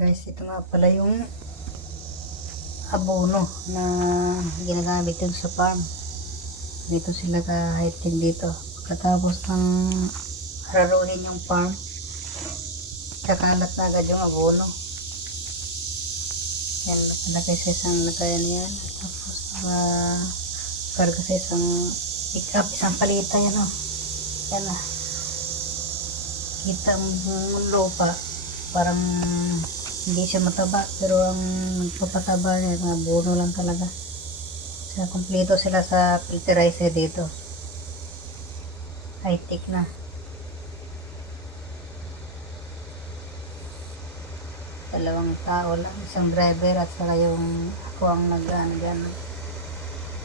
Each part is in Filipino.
Guys, ito nga pala yung abono na ginagamit dun sa farm. Dito sila ka-hiting dito. Pagkatapos ng araruhin yung farm, kakalat na agad yung abono. Yan, nakalagay sa isang lagayan yan. Tapos karga sa isang pick-up, isang palita yan o. Yan na. Kita ang lupa. Parang hindi siya mataba, pero ang nagpapataba niya, mga abono lang talaga. Sa kumpleto sila sa fertilizer dito. High-tech na. Dalawang tao lang, isang driver at saka yung ako ang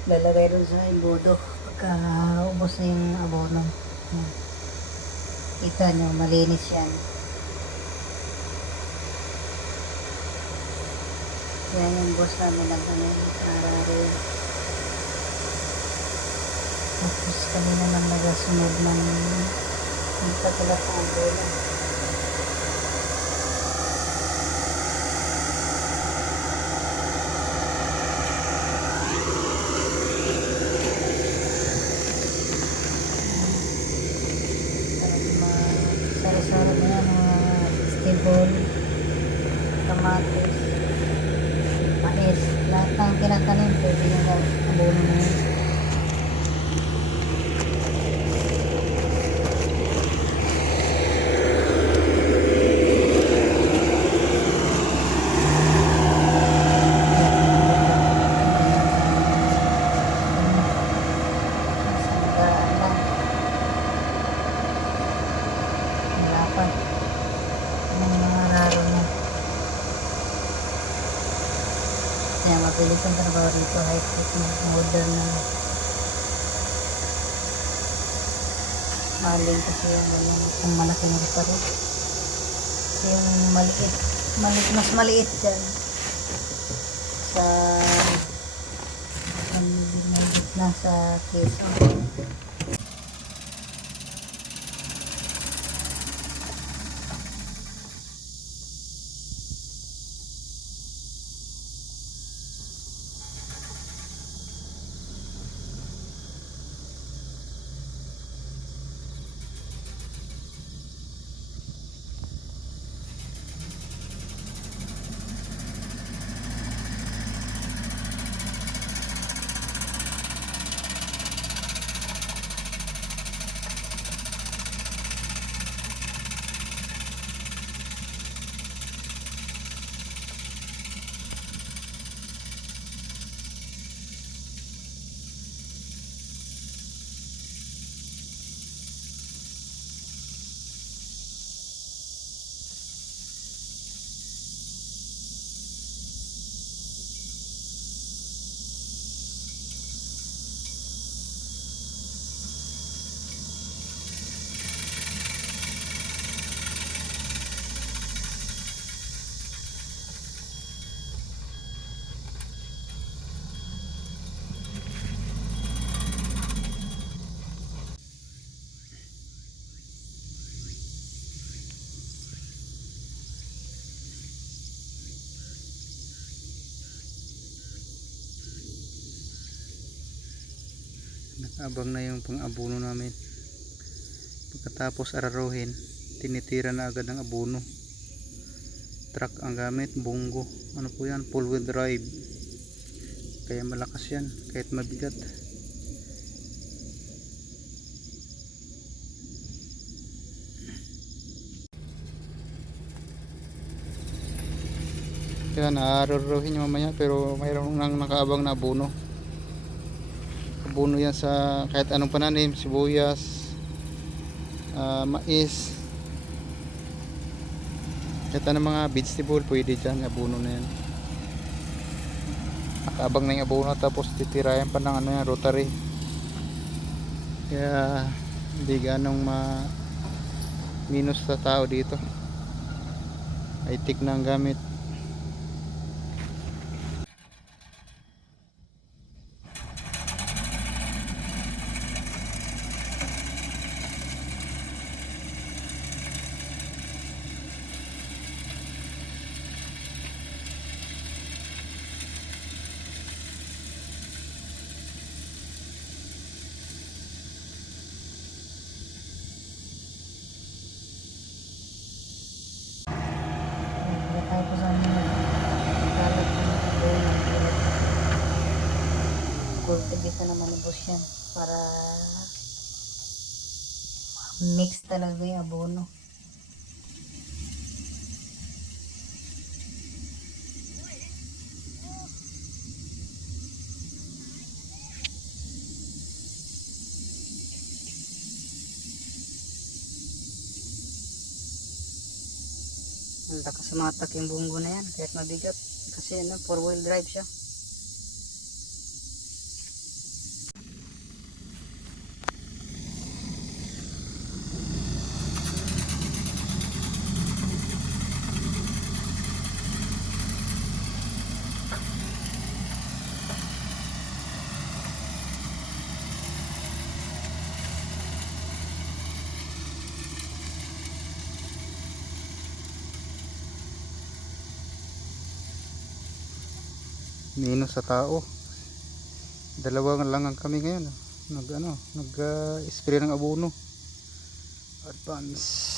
lalagay doon sa imbodo pagka ubos na yung abono. Kita nyo, malinis yan. Yan yung boss namin nag-ararin. Tapos kami naman nagasunod ng pagkatulat ng abono. Sara-sara na yan, mga vegetable, kamatis, mais, lahat ng tinatanim pwede yung abono na yun. Kaya mabilis ang trabaho dito, high-tech na, modern na. Maling kasi yung malaki na pa rin. Kasi yung mas maliit dyan. Sa gitna sa Quezon. Nakabang na yung pang-abono namin. Pagkatapos araruhin, tinitira na agad ng abono. Truck ang gamit, bunggo. Ano po yan? Full wheel drive. Kaya malakas yan, kahit mabigat. Yan, araruhin nyo mamaya, pero mayroon nang nakaabang na abono. Abono yan sa kahit anong pananim, sibuyas, mais, kahit anong mga vegetable pwede dyan, abono na yan. Nakaabang na yung abono, tapos titirayan pa ng ano yan, rotary. Kaya hindi ganong minus sa tao dito. High-tech na ang gamit. Kultivate na naman ubos yan para mix talaga yung abono. Ang lakas sumatak yung bunggo na yan kahit mabigat kasi 4-wheel drive siya. Minus sa tao. Dalawa lang ang kami ngayon. Nag spray ng abono. Advance.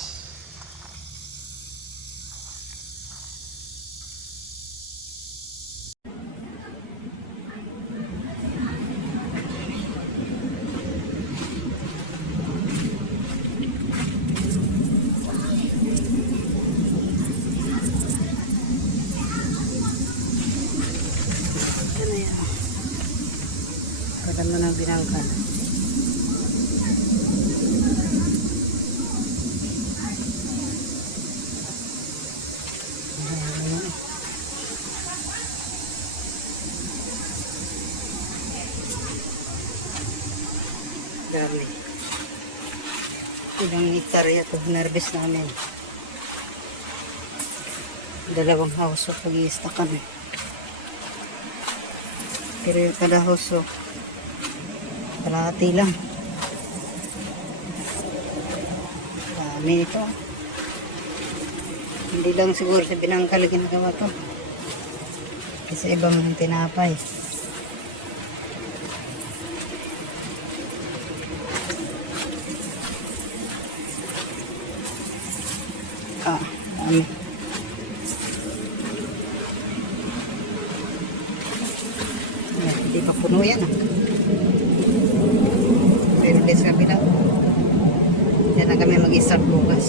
Ano yan? Alam na ng binangkan. Dami. Ilang hektarya ito nervous namin. Dalawang house of pag-i-stock kami. Pero yung kada house of kalahati lang. Dami ito. Hindi lang siguro sa binangkal ginagawa to. Kasi ibang tinapay. Dami. Hindi pa puno yan Pero let's sabi na. Yan na kami mag-start bukas.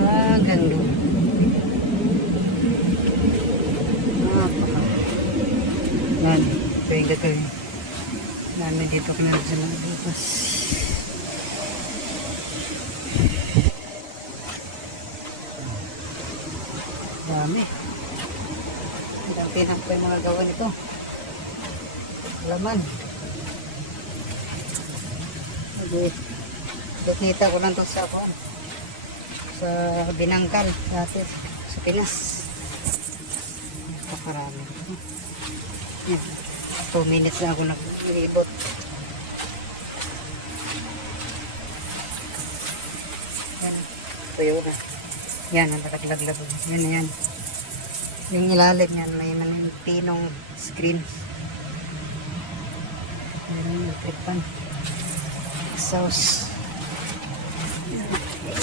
Hanggang doon. Yan. Tuwing na tuwing. Dami dito kami sa mga bukas. Dami. Ang tinang pa yung mga gawa nito. Laman. Okay. Dokita ko lang to sa ako. Sa binangkal dati sa Pinas. Napakarami. 2 minutes na ako nag-ibot. Yan. Tuyo na. Yan ang lalaglag. Yan na yan. Yung ilalim yan may pinong screen. Yan yung tripan. Sauce.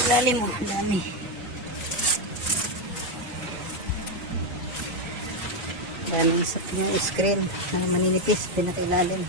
Ilalim mo. Dami. Dami yung screen na maninipis. Pinakailalim.